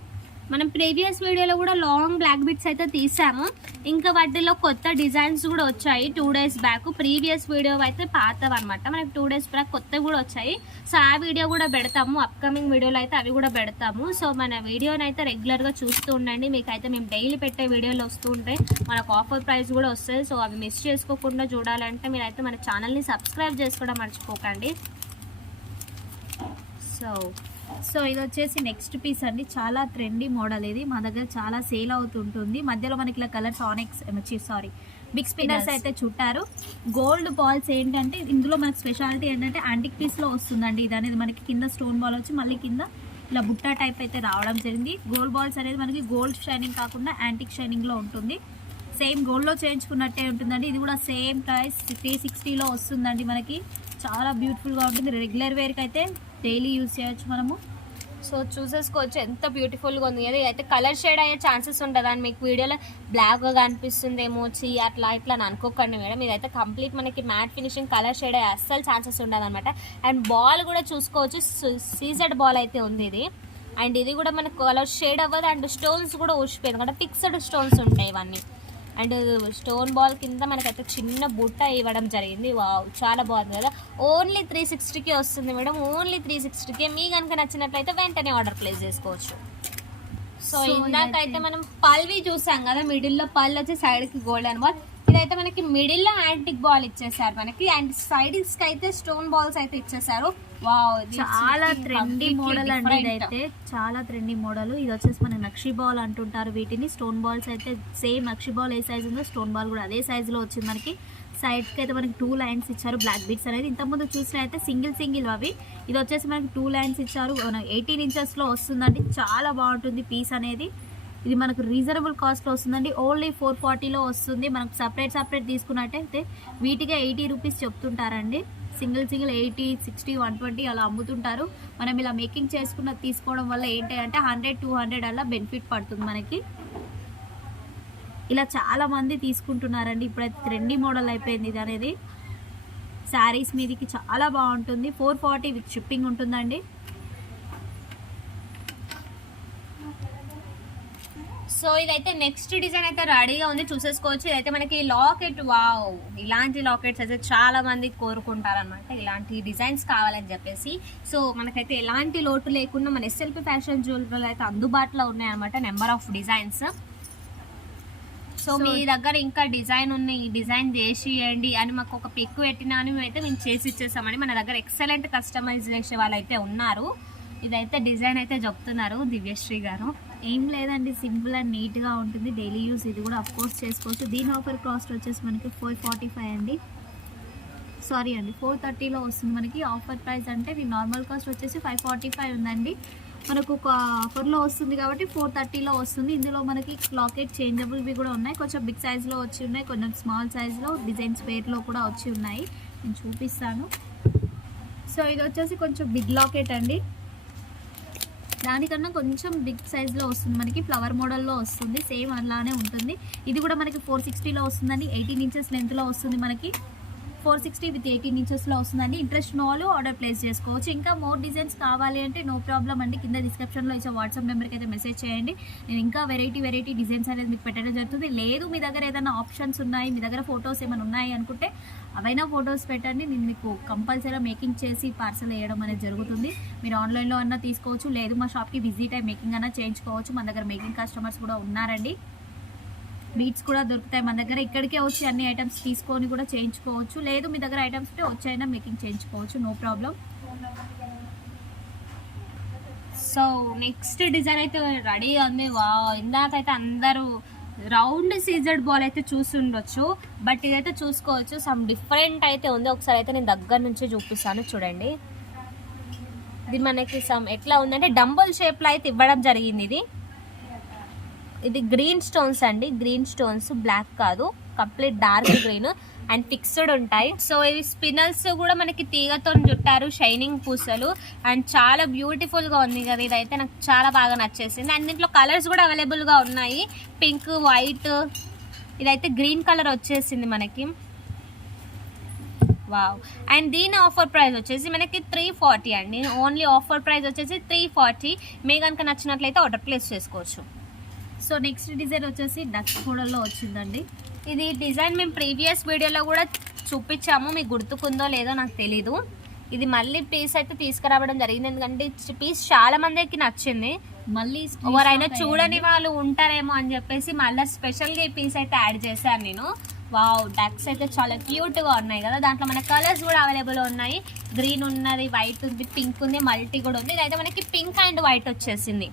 మనం ప్రీవియస్ వీడియోలో కూడా లాంగ్ బ్లాక్ బిట్స్ అయితే తీసాము. ఇంకా వాటిలో కొత్త డిజైన్స్ కూడా వచ్చాయి 2 days బ్యాక్. ప్రీవియస్ వీడియో అయితే పాతవి అనమాట, మనకి 2 days బ్యాక్ కొత్తవి కూడా వచ్చాయి. సో ఆ వీడియో కూడా పెడతాము, అప్కమింగ్ వీడియోలో అయితే అవి కూడా పెడతాము. సో మన వీడియోని అయితే రెగ్యులర్గా చూస్తూ ఉండండి. మీకైతే మేము డైలీ పెట్టే వీడియోలు వస్తూ ఉంటాయి, మనకు ఆఫర్ ప్రైస్ కూడా వస్తాయి. సో అవి మిస్ చేసుకోకుండా చూడాలంటే మీరైతే మన ఛానల్ని సబ్స్క్రైబ్ చేసుకోవడం మర్చిపోకండి. సో ఇది వచ్చేసి నెక్స్ట్ పీస్ అండి. చాలా ట్రెండీ మోడల్ ఇది, మా దగ్గర చాలా సేల్ అవుతుంటుంది. మధ్యలో మనకి ఇలా కలర్స్ ఆనెక్స్ బిగ్ స్పిన్నర్స్ అయితే చుట్టారు. గోల్డ్ బాల్స్ ఏంటంటే ఇందులో మనకి స్పెషాలిటీ ఏంటంటే యాంటిక్ పీస్లో వస్తుందండి. ఇది అనేది మనకి కింద స్టోన్ బాల్ వచ్చి మళ్ళీ కింద ఇలా బుట్టా టైప్ అయితే రావడం జరిగింది. గోల్డ్ బాల్స్ అనేది మనకి గోల్డ్ షైనింగ్ కాకుండా యాంటిక్ షైనింగ్లో ఉంటుంది. సేమ్ గోల్డ్లో చేయించుకున్నట్టే ఉంటుందండి. ఇది కూడా సేమ్ ప్రైస్ 360లో వస్తుందండి. మనకి చాలా బ్యూటిఫుల్గా ఉంటుంది. రెగ్యులర్ వేర్కి అయితే డైలీ యూజ్ చేయొచ్చు మనము. సో చూసేసుకోవచ్చు ఎంత బ్యూటిఫుల్గా ఉంది కదా. ఇదైతే కలర్ షేడ్ అయ్యే ఛాన్సెస్ ఉండదని మీకు వీడియోలో బ్లాక్గా కనిపిస్తుందేమో అట్లా ఇట్లా అని అనుకోకండి మేడం. ఇదైతే కంప్లీట్ మనకి మ్యాట్ ఫినిషింగ్, కలర్ షేడ్ అయ్యే అస్సలు ఛాన్సెస్ ఉండదు అనమాట. అండ్ బాల్ కూడా చూసుకోవచ్చు, సీజెడ్ బాల్ అయితే ఉంది ఇది. అండ్ ఇది కూడా మనకు కలర్ షేడ్ అవ్వదు. అండ్ స్టోన్స్ కూడా ఊసిపోయింది అంటే ఫిక్స్డ్ స్టోన్స్ ఉంటాయి ఇవన్నీ. అండ్ స్టోన్ బాల్ కింద మనకైతే చిన్న బుట్ట ఇవ్వడం జరిగింది. వావ్, చాలా బాగుంది కదా. ఓన్లీ 360కి వస్తుంది మేడం, ఓన్లీ 360కి. మీ కనుక నచ్చినట్లయితే వెంటనే ఆర్డర్ ప్లేస్ చేసుకోవచ్చు. సో ఇందాకైతే మనం పల్వి చూసాం కదా, మిడిల్లో పళ్ళు వచ్చి సైడ్కి గోల్డెన్ బాల్. ఇదైతే మనకి మిడిల్లో యాంటిక్ బాల్ ఇచ్చేసారు మనకి. అండ్ సైడ్స్ కి అయితే స్టోన్ బాల్స్ అయితే ఇచ్చేసారు. వావ్, చాలా ట్రెండీ మోడల్ అండి. ఇదైతే చాలా ట్రెండీ మోడల్. ఇది వచ్చేసి మన నక్షి బాల్ అంటుంటారు వీటిని. స్టోన్ బాల్స్ అయితే సేమ్ నక్షి బాల్ ఏ సైజ్ ఉందో స్టోన్ బాల్ కూడా అదే సైజులో వచ్చింది మనకి. సైడ్కి అయితే మనకి 2 lines ఇచ్చారు. బ్లాక్ బీట్స్ అనేది ఇంతకుముందు చూసిన అయితే సింగిల్ అవి. ఇది వచ్చేసి మనకి 2 lines ఇచ్చారు. 18 ఇంచెస్లో వస్తుందండి. చాలా బాగుంటుంది పీస్ అనేది. ఇది మనకు రీజనబుల్ కాస్ట్లో వస్తుందండి. ఓన్లీ 440లో వస్తుంది. మనకు సపరేట్ తీసుకున్నట్టయితే వీటికే 80 రూపీస్ చెప్తుంటారండి. సింగిల్ 80, 60, 120 అలా అమ్ముతుంటారు. మనం ఇలా మేకింగ్ చేసుకున్న తీసుకోవడం వల్ల ఏంటి అంటే 100, 200 అలా బెనిఫిట్ పడుతుంది మనకి. ఇలా చాలా మంది తీసుకుంటున్నారండి. ఇప్పుడైతే ట్రెండీ మోడల్ అయిపోయింది ఇది అనేది. శారీస్ మీదకి చాలా బాగుంటుంది. 440 విత్ షిప్పింగ్ ఉంటుందండి. సో ఇదైతే నెక్స్ట్ డిజైన్ అయితే రెడీగా ఉంది, చూసేసుకోవచ్చు. ఇదైతే మనకి లాకెట్. వావ్, ఇలాంటి లాకెట్స్ అయితే చాలా మంది కోరుకుంటారనమాట. ఇలాంటి డిజైన్స్ కావాలని చెప్పేసి. సో మనకైతే ఎలాంటి లోటు లేకుండా మన ఎస్ఎల్పి ఫ్యాషన్ జ్యువెలరీలో అయితే అందుబాటులో ఉన్నాయన్నమాట, నెంబర్ ఆఫ్ డిజైన్స్. సో మీ దగ్గర ఇంకా డిజైన్ ఉన్నాయి, ఈ డిజైన్ చేసి ఇవ్వండి అని మాకు ఒక పిక్ పెట్టినా అని మేమైతే మేము చేసి ఇచ్చేసామని. మన దగ్గర ఎక్సలెంట్ కస్టమైజ్ చేసే వాళ్ళు అయితే ఉన్నారు. ఇదైతే డిజైన్ అయితే చెప్తున్నారు దివ్యశ్రీ గారు. ఏం లేదండి, సింపుల్ అండ్ నీట్గా ఉంటుంది. డైలీ యూస్ ఇది కూడా అఫ్ కోర్స్ చేసుకోవచ్చు. దీని ఆఫర్ కాస్ట్ వచ్చేసి మనకి 445 అండి. సారీ అండి, 430లో వస్తుంది మనకి. ఆఫర్ ప్రైస్ అంటే దీని నార్మల్ కాస్ట్ వచ్చేసి 545 ఉందండి. మనకు ఒక ఆఫర్లో వస్తుంది కాబట్టి 430లో వస్తుంది. ఇందులో మనకి లాకెట్ చేంజబుల్వి కూడా ఉన్నాయి. కొంచెం బిగ్ సైజ్లో వచ్చి ఉన్నాయి, కొంచెం స్మాల్ సైజ్లో డిజైన్స్ వేర్లో కూడా వచ్చి ఉన్నాయి. నేను చూపిస్తాను. సో ఇది వచ్చేసి కొంచెం బిగ్ లాకెట్ అండి. దానికన్నా కొంచెం బిగ్ సైజ్లో వస్తుంది మనకి. ఫ్లవర్ మోడల్లో వస్తుంది, సేమ్ అలానే ఉంటుంది. ఇది కూడా మనకి 460లో వస్తుందండి. 18 ఇంచెస్ లెంత్లో వస్తుంది మనకి. 460 విత్ 18 ఇంచెస్లో వస్తుందండి. ఇంట్రెస్ట్ ఉన్న వాళ్ళు ఆర్డర్ ప్లేస్ చేసుకోవచ్చు. ఇంకా మోర్ డిజైన్స్ కావాలి అంటే నో ప్రాబ్లం అండి, కింద డిస్క్రిప్షన్లో ఇచ్చే వాట్సాప్ నెంబర్కి అయితే మెసేజ్ చేయండి. నేను ఇంకా వెరైటీ డిజైన్స్ అనేది మీకు పెట్టడం జరుగుతుంది. లేదు మీ దగ్గర ఏదైనా ఆప్షన్స్ ఉన్నాయి, మీ దగ్గర ఫొటోస్ ఏమైనా ఉన్నాయి అనుకుంటే అవైనా ఫొటోస్ పెట్టండి, నేను మీకు కంపల్సరీగా మేకింగ్ చేసి పార్సల్ వేయడం అనేది జరుగుతుంది. మీరు ఆన్లైన్లో అన్నా తీసుకోవచ్చు, లేదు మా షాప్కి విజిట్ అయ్యి మేకింగ్ అన్నా చేయించుకోవచ్చు. మన దగ్గర మేకింగ్ కస్టమర్స్ కూడా ఉన్నారండి. బీట్స్ కూడా దొరుకుతాయి మన దగ్గర, ఇక్కడికే వచ్చి అన్ని ఐటమ్స్ తీసుకొని కూడా చేయించుకోవచ్చు. లేదు మీ దగ్గర ఐటమ్స్ ఉంటే వచ్చైనా మేకింగ్ చేయించుకోవచ్చు, no problem. So next design అయితే రెడీగా ఉంది. ఇందాకైతే అందరూ రౌండ్ సీజర్డ్ బాల్ అయితే చూస్తుండొచ్చు, బట్ ఇదైతే చూసుకోవచ్చు సమ్ డిఫరెంట్ అయితే ఉంది. ఒకసారి అయితే నేను దగ్గర నుంచి చూపిస్తాను చూడండి. ఇది మనకి సమ్ ఎట్లా ఉందంటే డంబుల్ షేప్లో అయితే ఇవ్వడం జరిగింది. ఇది గ్రీన్ స్టోన్స్ అండి, గ్రీన్ స్టోన్స్, బ్లాక్ కాదు, complete dark green and fixed ఉంటాయి. సో ఇవి స్పినల్స్ కూడా మనకి తీగతో చుట్టారు, షైనింగ్ పూసలు, అండ్ చాలా బ్యూటిఫుల్గా ఉంది కదా. ఇదైతే నాకు చాలా బాగా నచ్చేసింది. అండ్ దీంట్లో కలర్స్ కూడా అవైలబుల్గా ఉన్నాయి, పింక్, వైట్. ఇదైతే గ్రీన్ కలర్ వచ్చేసింది మనకి. వావ్. అండ్ దీని ఆఫర్ ప్రైస్ వచ్చేసి మనకి 340 అండి. ఓన్లీ ఆఫర్ ప్రైస్ వచ్చేసి 340. మీ కనుక నచ్చినట్లయితే ఆర్డర్ ప్లేస్ చేసుకోవచ్చు. సో నెక్స్ట్ డిజైన్ వచ్చేసి డక్ మోడల్లో వచ్చిందండి. ఇది డిజైన్ మేము ప్రీవియస్ వీడియోలో కూడా చూపించాము, మీకు గుర్తుకుందో లేదో నాకు తెలీదు. ఇది మళ్ళీ పీస్ అయితే తీసుకురావడం జరిగింది, ఎందుకంటే పీస్ చాలా మందికి నచ్చింది. మళ్ళీ ఎవరైనా చూడని వాళ్ళు ఉంటారేమో అని చెప్పేసి మళ్ళీ స్పెషల్గా ఈ పీస్ అయితే యాడ్ చేశాను నేను. వావ్, డక్స్ అయితే చాలా క్యూట్గా ఉన్నాయి కదా. దాంట్లో మన కలర్స్ కూడా అవైలబుల్ ఉన్నాయి, గ్రీన్ ఉన్నది, వైట్ ఉంది, పింక్ ఉంది, మల్టీ కూడా ఉంది. ఇదైతే మనకి పింక్ అండ్ వైట్ వచ్చేసింది.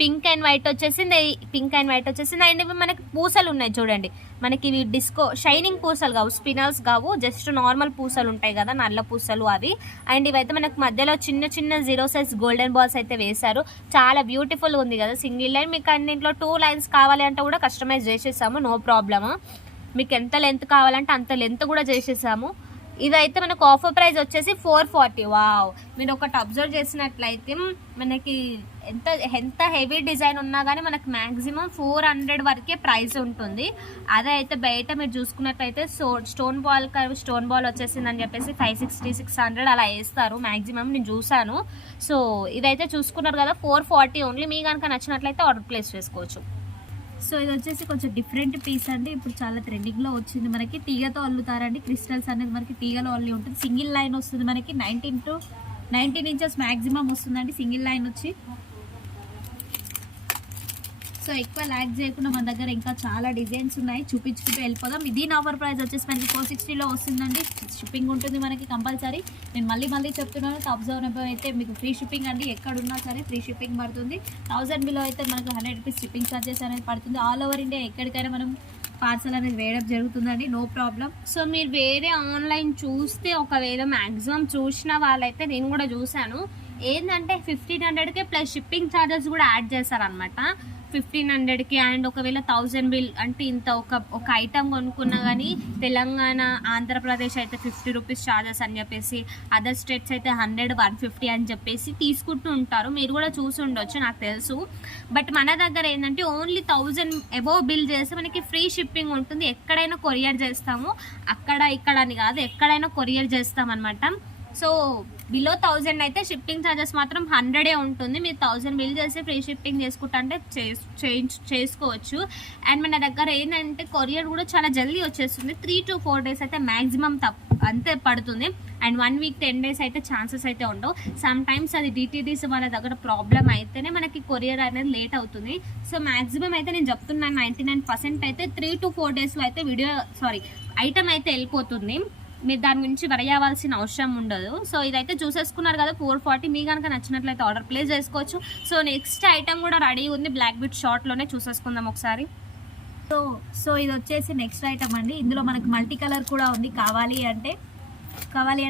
పింక్ అండ్ వైట్ వచ్చేసింది. అండ్ ఇవి మనకి పూసలు ఉన్నాయి చూడండి. మనకి ఇవి డిస్కో షైనింగ్ పూసలు కావు, స్పినల్స్ కావు, జస్ట్ నార్మల్ పూసలు ఉంటాయి కదా, నల్ల పూసలు అవి. అండ్ ఇవైతే మనకి మధ్యలో చిన్న 0 సైజ్ గోల్డెన్ బాల్స్ అయితే వేశారు. చాలా బ్యూటిఫుల్గా ఉంది కదా. సింగిల్ లైన్, మీకు అన్నింట్లో 2 లైన్స్ కావాలి అంటే కూడా కస్టమైజ్ చేసేసాము, నో ప్రాబ్లమ్. మీకు ఎంత లెంత్ కావాలంటే అంత లెంత్ కూడా చేసేసాము. ఇదైతే మనకు ఆఫర్ ప్రైస్ వచ్చేసి 440. వావ్, మీరు ఒకటి అబ్జర్వ్ చేసినట్లయితే మనకి ఎంత హెవీ డిజైన్ ఉన్నా కానీ మనకి మ్యాక్సిమం 400 వరకే ప్రైస్ ఉంటుంది. అదే అయితే బయట మీరు చూసుకున్నట్లయితే స్టోన్ బాల్ వచ్చేసిందని చెప్పేసి 560, 600 అలా వేస్తారు మ్యాక్సిమం, నేను చూసాను. సో ఇదైతే చూసుకున్నారు కదా, 440 ఓన్లీ. మీ కనుక నచ్చినట్లయితే ఆర్డర్ ప్లేస్ చేసుకోవచ్చు. సో ఇది వచ్చేసి కొంచెం డిఫరెంట్ పీస్ అండి, ఇప్పుడు చాలా ట్రెండింగ్లో వచ్చింది. మనకి తీగతో అల్లుతారండి, క్రిస్టల్స్ అనేది మనకి తీగలో అల్లి ఉంటుంది. సింగిల్ లైన్ వస్తుంది మనకి, 19 ఇంచెస్ మ్యాక్సిమం వస్తుందండి సింగిల్ లైన్ వచ్చి. సో ఎక్కువ ల్యాక్ చేయకుండా మన దగ్గర ఇంకా చాలా డిజైన్స్ ఉన్నాయి, చూపించుకుంటూ వెళ్ళిపోదాం. దీని ఆఫర్ ప్రైస్ వచ్చేసి మనకి 460లో వస్తుందండి. షిప్పింగ్ ఉంటుంది మనకి కంపల్సరీ. నేను మళ్ళీ చెప్తున్నాను, అబ్జర్వ్ అయితే మీకు ఫ్రీ షిప్పింగ్ అండి, ఎక్కడున్నా సరే ఫ్రీ షిప్పింగ్ పడుతుంది. 1000 బిలో అయితే మనకు 100 రూపీస్ షిప్పింగ్ ఛార్జెస్ అనేది పడుతుంది. ఆల్ ఓవర్ ఇండియా ఎక్కడికైనా మనం పార్సల్ అనేది వేయడం జరుగుతుందండి, నో ప్రాబ్లం. సో మీరు వేరే ఆన్లైన్ చూస్తే ఒకవేళ మ్యాక్సిమం చూసిన వాళ్ళైతే, నేను కూడా చూశాను, ఏంటంటే 1500కే ప్లస్ షిప్పింగ్ ఛార్జెస్ కూడా యాడ్ చేశారనమాట. 1500కి. అండ్ ఒకవేళ 1000 బిల్ అంటే ఇంత ఒక ఐటమ్ కొనుక్కున్నా కానీ తెలంగాణ, ఆంధ్రప్రదేశ్ అయితే 50 రూపీస్ ఛార్జెస్ అని చెప్పేసి, అదర్ స్టేట్స్ అయితే 100, 150 అని చెప్పేసి తీసుకుంటూ ఉంటారు. మీరు కూడా చూసి ఉండొచ్చు, నాకు తెలుసు. బట్ మన దగ్గర ఏంటంటే ఓన్లీ 1000 అబోవ్ బిల్ చేస్తే మనకి ఫ్రీ షిప్పింగ్ ఉంటుంది. ఎక్కడైనా కొరియర్ చేస్తాము, ఇక్కడ అని కాదు, ఎక్కడైనా కొరియర్ చేస్తామన్నమాట. సో బిలో 1000 అయితే షిప్పింగ్ ఛార్జెస్ మాత్రం 100 ఉంటుంది. మీరు 1000 బిల్ చేసి ఫ్రీ షిప్పింగ్ చేసుకుంటా అంటే చేసుకోవచ్చు. అండ్ మన దగ్గర ఏంటంటే కొరియర్ కూడా చాలా జల్దీ వచ్చేస్తుంది, 3 to 4 డేస్ అయితే మ్యాక్సిమం అంతే పడుతుంది. అండ్ 1 వీక్ 10 డేస్ అయితే ఛాన్సెస్ అయితే ఉండవు. సమ్ టైమ్స్ అది DTDs వాళ్ళ దగ్గర ప్రాబ్లం అయితేనే మనకి కొరియర్ అనేది లేట్ అవుతుంది. సో మ్యాక్సిమం అయితే నేను చెప్తున్నాను 99% అయితే 3 to 4 డేస్లో అయితే ఐటమ్ అయితే వెళ్ళిపోతుంది. మీరు దాని గురించి వరి అవ్వాల్సిన అవసరం ఉండదు. సో ఇదైతే చూసేసుకున్నారు కదా, 440. మీ కనుక నచ్చినట్లయితే ఆర్డర్ ప్లేస్ చేసుకోవచ్చు. సో నెక్స్ట్ ఐటమ్ కూడా రెడీ ఉంది, బ్లాక్ బిట్ షార్ట్లోనే చూసేసుకుందాం ఒకసారి. సో ఇది వచ్చేసి నెక్స్ట్ ఐటమ్ అండి. ఇందులో మనకి మల్టీ కలర్ కూడా ఉంది, కావాలి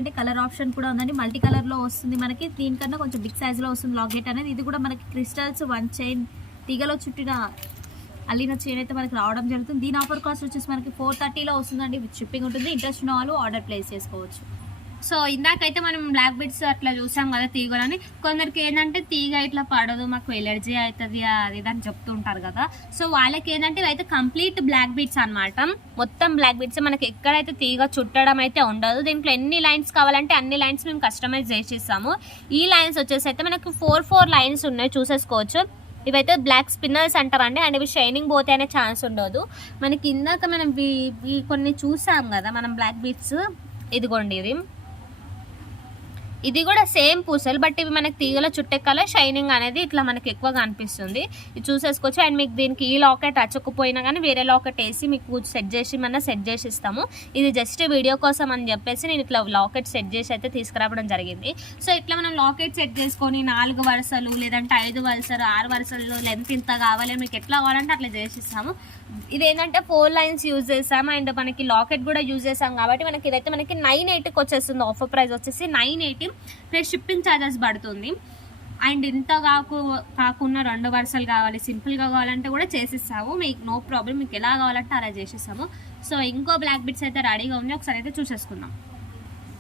అంటే కలర్ ఆప్షన్ కూడా ఉందండి. మల్టీ కలర్లో వస్తుంది మనకి, దీనికన్నా కొంచెం బిగ్ సైజ్లో వస్తుంది లాకెట్ అనేది. ఇది కూడా మనకి క్రిస్టల్స్ 1 చైన్ తీగలో చుట్టిన అల్లిన చైన్ అయితే మనకి రావడం జరుగుతుంది. దీని ఆఫర్ కాస్ట్ వచ్చేసి మనకి 430లో వస్తుందండి, విత్ షిప్పింగ్ ఉంటుంది. ఇంట్రెస్ట్ ఉన్న వాళ్ళు ఆర్డర్ ప్లేస్ చేసుకోవచ్చు. సో ఇందాకైతే మనం బ్లాక్ బీడ్స్ అట్లా చూసాం కదా తీగలని, కొందరికి ఏంటంటే తీగ ఇట్లా పడదు, మాకు ఎలర్జీ అవుతుంది అది ఇది అని చెప్తుంటారు కదా. సో వాళ్ళకి ఏంటంటే ఇవైతే కంప్లీట్ బ్లాక్ బీడ్స్ అనమాట. మొత్తం బ్లాక్ బీడ్స్, మనకి ఎక్కడైతే తీగ చుట్టడం అయితే ఉండదు. దీంట్లో ఎన్ని లైన్స్ కావాలంటే అన్ని లైన్స్ మేము కస్టమైజ్ చేసిస్తాము. ఈ లైన్స్ వచ్చేసి అయితే మనకు 4 లైన్స్ ఉన్నాయి, చూసేసుకోవచ్చు. ఇవైతే బ్లాక్ స్పిన్నర్స్ అంటారండి, అండ్ ఇవి షైనింగ్ పోతే అనే ఛాన్స్ ఉండదు. మనకి ఇందాక మనం కొన్ని చూసాం కదా మనం బ్లాక్ బీడ్స్, ఇదిగోండి ఇది కూడా సేమ్ పూసలు, బట్ ఇవి మనకి తీగల చుట్టెక్కల షైనింగ్ అనేది ఇట్లా మనకి ఎక్కువగా అనిపిస్తుంది. ఇది చూసేసుకోవచ్చు. అండ్ మీకు దీనికి ఈ లాకెట్ అచ్చకపోయినా కానీ వేరే లాకెట్ వేసి మీకు సెట్ చేసి ఇస్తాము. ఇది జస్ట్ వీడియో కోసం అని చెప్పేసి నేను ఇట్లా లాకెట్ సెట్ చేసి అయితే తీసుకురావడం జరిగింది. సో ఇట్లా మనం లాకెట్ సెట్ చేసుకొని 4 వరుసలు లేదంటే 5 వరుసలు 6 వరుసలు లెంత్ ఇంత కావాలి మీకు ఎట్లా కావాలంటే అట్లా చేసిస్తాము. ఇదేంటంటే 4 లైన్స్ యూజ్ చేసాము అండ్ మనకి లాకెట్ కూడా యూజ్ చేసాం కాబట్టి మనకి ఇదైతే మనకి 980కి వచ్చేస్తుంది. ఆఫర్ ప్రైస్ వచ్చేసి 980 ప్లస్ షిప్పింగ్ ఛార్జెస్ పడుతుంది. అండ్ ఇంత కాకుండా 2 వరుసలు కావాలి, సింపుల్గా కావాలంటే కూడా చేసిస్తాము. మీకు నో ప్రాబ్లం, మీకు ఎలా కావాలంటే అలా చేసిస్తాము. సో ఇంకో బ్లాక్ బిట్స్ అయితే రెడీగా ఉంది, ఒకసారి అయితే చూసేసుకుందాం.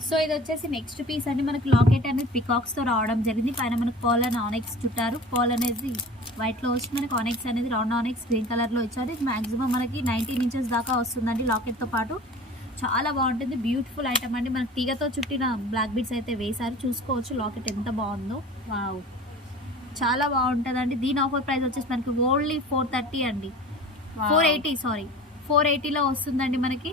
సో ఇది వచ్చేసి నెక్స్ట్ పీస్ అండి. మనకి లాకెట్ అనేది పికాక్స్తో రావడం జరిగింది. పైన మనకి పర్ల్ అండ్ ఆనెక్స్ చుట్టారు. పర్ల్ అనేది వైట్లో వచ్చి మనకి ఆనెక్స్ అనేది రౌండ్ ఆనెక్స్ గ్రీన్ కలర్లో ఇచ్చారు. ఇది మ్యాక్సిమం మనకి 19 ఇంచెస్ దాకా వస్తుందండి లాకెట్తో పాటు. చాలా బాగుంటుంది, బ్యూటిఫుల్ ఐటమ్ అండి. మనకి తీగతో చుట్టిన బ్లాక్ బీడ్స్ అయితే వేశారు, చూసుకోవచ్చు లాకెట్ ఎంత బాగుందో. వావ్, చాలా బాగుంటుందండి. దీని ఆఫర్ ప్రైస్ వచ్చేసి మనకి ఓన్లీ 430 అండి, 480లో వస్తుందండి మనకి.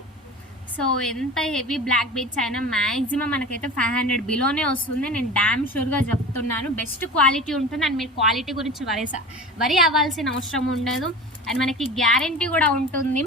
సో ఎంత హెవీ బ్లాక్ బీడ్స్ అయినా మ్యాక్సిమం మనకైతే 500 బిలోనే వస్తుంది. నేను డామ్ షూర్గా చెప్తున్నాను, బెస్ట్ క్వాలిటీ ఉంటుంది. అండ్ మీరు క్వాలిటీ గురించి వరి అవ్వాల్సిన అవసరం ఉండదు. అండ్ మనకి గ్యారంటీ కూడా ఉంటుంది.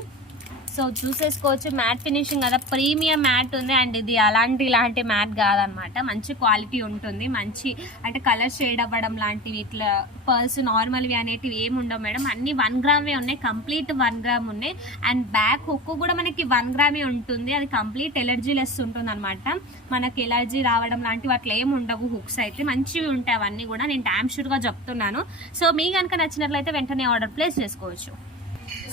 సో చూసేసుకోవచ్చు, మ్యాట్ ఫినిషింగ్ కదా, ప్రీమియం మ్యాట్ ఉంది. అండ్ ఇది ఇలాంటి మ్యాట్ కాదనమాట, మంచి క్వాలిటీ ఉంటుంది. మంచి అంటే కలర్ షేడ్ అవ్వడం లాంటివి ఇట్లా పర్ల్స్ నార్మల్వి అనేటివి ఏమి ఉండవు మేడం. అన్ని 1 గ్రామ్వే ఉన్నాయి, కంప్లీట్ 1 గ్రామ్ ఉన్నాయి. అండ్ బ్యాక్ హుక్ కూడా మనకి 1 గ్రామే ఉంటుంది, అది కంప్లీట్ ఎలర్జీ లెస్ ఉంటుంది అనమాట. మనకి ఎలర్జీ రావడం లాంటివి అట్లా ఏమి ఉండవు. హుక్స్ అయితే మంచివి ఉంటాయి అవన్నీ కూడా, నేను డామ్ షూర్గా చెప్తున్నాను. సో మీకు కనుక నచ్చినట్లయితే వెంటనే ఆర్డర్ ప్లేస్ చేసుకోవచ్చు.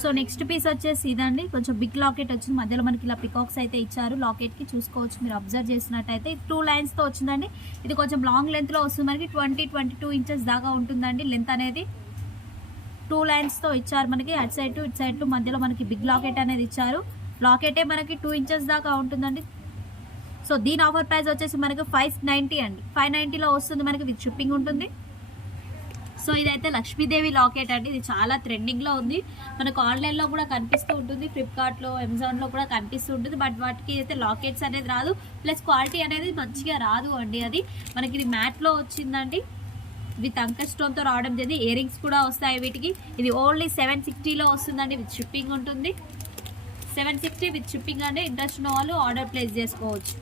సో నెక్స్ట్ పీస్ వచ్చేసి ఇదండి, కొంచెం బిగ్ లాకెట్ వచ్చింది. మధ్యలో మనకి ఇలా పికాక్స్ అయితే ఇచ్చారు లాకెట్కి, చూసుకోవచ్చు మీరు అబ్జర్వ్ చేసినట్టయితే. 2 లైన్స్తో వచ్చిందండి. ఇది కొంచెం లాంగ్ లెంత్లో వస్తుంది, మనకి 20-22 ఇంచెస్ దాకా ఉంటుందండి లెంత్ అనేది. 2 లైన్స్తో ఇచ్చారు మనకి, అటు సైడ్ టు ఇటు సైడ్ టు. మధ్యలో మనకి బిగ్ లాకెట్ అనేది ఇచ్చారు. లాకెటే మనకి 2 ఇంచెస్ దాకా ఉంటుందండి. సో దీని ఆఫర్ ప్రైస్ వచ్చేసి మనకి 590 అండి, 590లో వస్తుంది మనకి, విత్ షిప్పింగ్ ఉంటుంది. సో ఇదైతే లక్ష్మీదేవి లాకెట్ అండి, ఇది చాలా ట్రెండింగ్లో ఉంది. మనకు ఆన్లైన్లో కూడా కనిపిస్తూ ఉంటుంది, ఫ్లిప్కార్ట్లో అమెజాన్లో కూడా కనిపిస్తూ ఉంటుంది. బట్ వాటికి అయితే లాకెట్స్ అనేది రాదు, ప్లస్ క్వాలిటీ అనేది మంచిగా రాదు అండి. అది మనకి ఇది మ్యాట్లో వచ్చిందండి, విత్ అంకర్ స్టోన్తో రావడం జరిగింది. ఇయర్ రింగ్స్ కూడా వస్తాయి వీటికి. ఇది ఓన్లీ 760లో వస్తుందండి, విత్ షిప్పింగ్ ఉంటుంది. 760 విత్ షిప్పింగ్ అంటే ఇంట్రెస్ట్ ఉన్న వాళ్ళు ఆర్డర్ ప్లేస్ చేసుకోవచ్చు.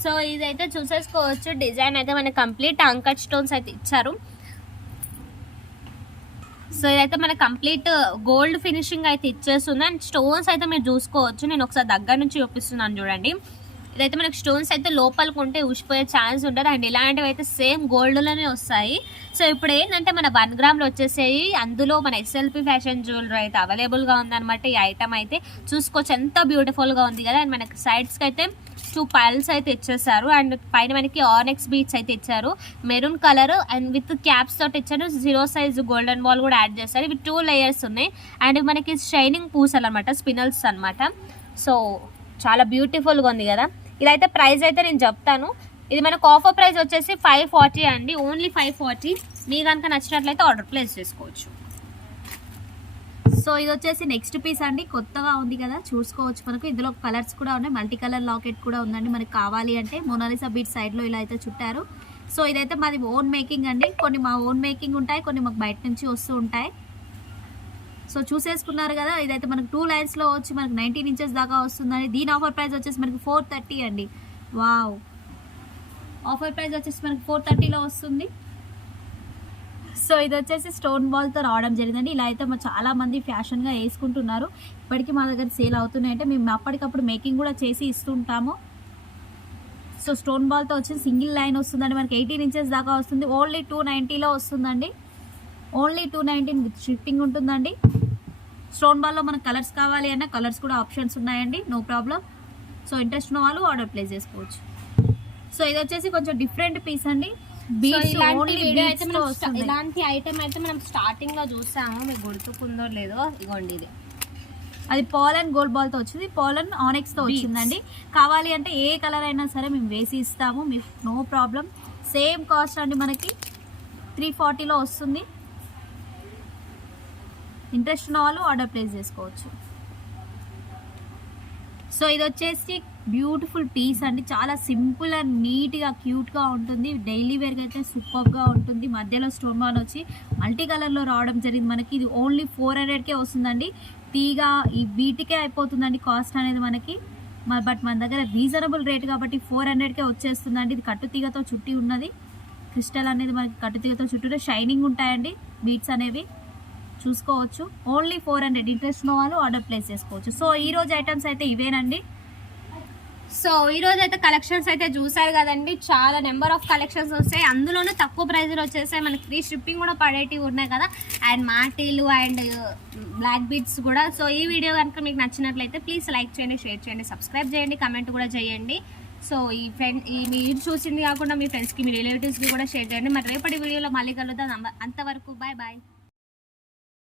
సో ఇదైతే చూసేసుకోవచ్చు, డిజైన్ అయితే మనకి కంప్లీట్ అంకర్ స్టోన్స్ అయితే ఇచ్చారు. సో ఇదైతే మనకి కంప్లీట్ గోల్డ్ ఫినిషింగ్ అయితే ఇచ్చేస్తుంది. అండ్ స్టోన్స్ అయితే మీరు చూసుకోవచ్చు, నేను ఒకసారి దగ్గర నుంచి చూపిస్తున్నాను చూడండి. ఇదైతే మనకి స్టోన్స్ అయితే లోపలికి ఉంటే ఊసిపోయే ఛాన్స్ ఉంటుంది. అండ్ ఇలాంటివి అయితే సేమ్ గోల్డ్లోనే వస్తాయి. సో ఇప్పుడు ఏంటంటే మన 1 గ్రామ్లో వచ్చేసేవి, అందులో మన SLP ఫ్యాషన్ జ్యువెలరీ అయితే అవైలబుల్గా ఉందన్నమాట. ఈ ఐటమ్ అయితే చూసుకోవచ్చు, ఎంత బ్యూటిఫుల్గా ఉంది కదా. అండ్ మనకి సైడ్స్కి అయితే 2 పైల్స్ అయితే ఇచ్చేసారు. అండ్ పైన మనకి ఆనెక్స్ బీట్స్ అయితే ఇచ్చారు, maroon colour and with caps తోటి ఇచ్చారు. 0 సైజ్ గోల్డెన్ బాల్ కూడా యాడ్ చేస్తారు. ఇవి 2 లేయర్స్ ఉన్నాయి. అండ్ మనకి షైనింగ్ పూసలు అనమాట, స్పినల్స్ అనమాట. సో చాలా బ్యూటిఫుల్గా ఉంది కదా. ఇదైతే ప్రైస్ అయితే నేను చెప్తాను. ఇది మనకు ఆఫర్ ప్రైస్ వచ్చేసి 540 అండి, ఓన్లీ 540. మీ కనుక నచ్చినట్లయితే ఆర్డర్ ప్లేస్ చేసుకోవచ్చు. సో ఇది వచ్చేసి నెక్స్ట్ పీస్ అండి, కొత్తగా ఉంది కదా, చూసుకోవచ్చు. మనకు ఇందులో కలర్స్ కూడా ఉన్నాయి, మల్టీ కలర్ లాకెట్ కూడా ఉందండి. మనకి కావాలి అంటే మోనాలిసా బీట్ సైడ్లో ఇలా అయితే చుట్టారు. సో ఇదైతే మాది ఓన్ మేకింగ్ అండి, కొన్ని మా ఓన్ మేకింగ్ ఉంటాయి, కొన్ని మాకు బయట నుంచి వస్తూ ఉంటాయి. సో చూసేసుకున్నారు కదా, ఇదైతే మనకు 2 లైన్స్లో వచ్చి మనకు 19 ఇంచెస్ దాకా వస్తుందండి. దీని ఆఫర్ ప్రైస్ వచ్చేసి మనకి 430 అండి. వావ్, ఆఫర్ ప్రైస్ వచ్చేసి మనకి 430లో వస్తుంది. సో ఇది వచ్చేసి స్టోన్ బాల్తో రావడం జరిగిందండి. ఇలా అయితే చాలా మంది ఫ్యాషన్గా వేసుకుంటున్నారు, ఇప్పటికీ మా దగ్గర సేల్ అవుతున్నాయంటే మేము అప్పటికప్పుడు మేకింగ్ కూడా చేసి ఇస్తుంటాము. సో స్టోన్ బాల్తో వచ్చి సింగిల్ లైన్ వస్తుందండి, మనకి 18 ఇంచెస్ దాకా వస్తుంది. ఓన్లీ 290లో వస్తుందండి, ఓన్లీ 219 విత్ షిప్పింగ్ ఉంటుందండి. స్టోన్ బాల్లో మనకు కలర్స్ కావాలి అన్న కలర్స్ కూడా ఆప్షన్స్ ఉన్నాయండి, నో ప్రాబ్లం. సో ఇంట్రెస్ట్ ఉన్న వాళ్ళు ఆర్డర్ ప్లేస్ చేసుకోవచ్చు. సో ఇది వచ్చేసి కొంచెం డిఫరెంట్ పీస్ అండి. ఇలాంటి ఐటమ్ అయితే మనం స్టార్టింగ్ లో చూసాము, మీకు గుర్తుకుందో లేదో, ఇగోండి ఇది అది పాల్ అండ్ గోల్డ్ బాల్ తో వచ్చింది, పాల్ అండ్ ఆనెక్స్ తో వచ్చిందండి. కావాలి అంటే ఏ కలర్ అయినా సరే మేము వేసి ఇస్తాము, మీకు నో ప్రాబ్లం. సేమ్ కాస్ట్ అండి, మనకి 340లో వస్తుంది. ఇంట్రెస్ట్ ఉన్న వాళ్ళు ఆర్డర్ ప్లేస్ చేసుకోవచ్చు. సో ఇది వచ్చేసి బ్యూటిఫుల్ పీస్ అండి, చాలా సింపుల్ అండ్ నీట్గా క్యూట్గా ఉంటుంది. డైలీ వేర్గా అయితే సూపర్గా ఉంటుంది. మధ్యలో స్టోన్ బాన్ వచ్చి మల్టీ కలర్లో రావడం జరిగింది మనకి. ఇది ఓన్లీ 400కే వస్తుందండి. తీగా ఈ వీటికే అయిపోతుందండి కాస్ట్ అనేది మనకి. బట్ మన దగ్గర రీజనబుల్ రేట్ కాబట్టి 400కే వచ్చేస్తుందండి. ఇది కట్టుతీగతో చుట్టి ఉన్నది, క్రిస్టల్ అనేది మనకి కట్టుతీగతో చుట్టూ షైనింగ్ ఉంటాయండి బీట్స్ అనేవి, చూసుకోవచ్చు. ఓన్లీ 400. ఇంట్రెస్ట్ ఉన్న వాళ్ళు ఆర్డర్ ప్లేస్ చేసుకోవచ్చు. సో ఈ రోజు ఐటమ్స్ అయితే ఇవేనండి. సో ఈ రోజు అయితే కలెక్షన్స్ అయితే చూసారు కదండి, చాలా నెంబర్ ఆఫ్ కలెక్షన్స్ వస్తాయి. అందులోనూ తక్కువ ప్రైజ్లో వచ్చేసాయి, మనకి ఫ్రీ షిప్పింగ్ కూడా పడేటివి ఉన్నాయి కదా, అండ్ మాటీలు అండ్ బ్లాక్ బీడ్స్ కూడా. సో ఈ వీడియో కనుక మీకు నచ్చినట్లయితే ప్లీజ్ లైక్ చేయండి, షేర్ చేయండి, సబ్స్క్రైబ్ చేయండి, కమెంట్ కూడా చేయండి. సో మీరు చూసింది కాకుండా మీ ఫ్రెండ్స్కి, మీ రిలేటివ్స్కి కూడా షేర్ చేయండి. మరి రేపటి వీడియోలో మళ్ళీ కలుద్దాం. అంతవరకు బాయ్ బాయ్.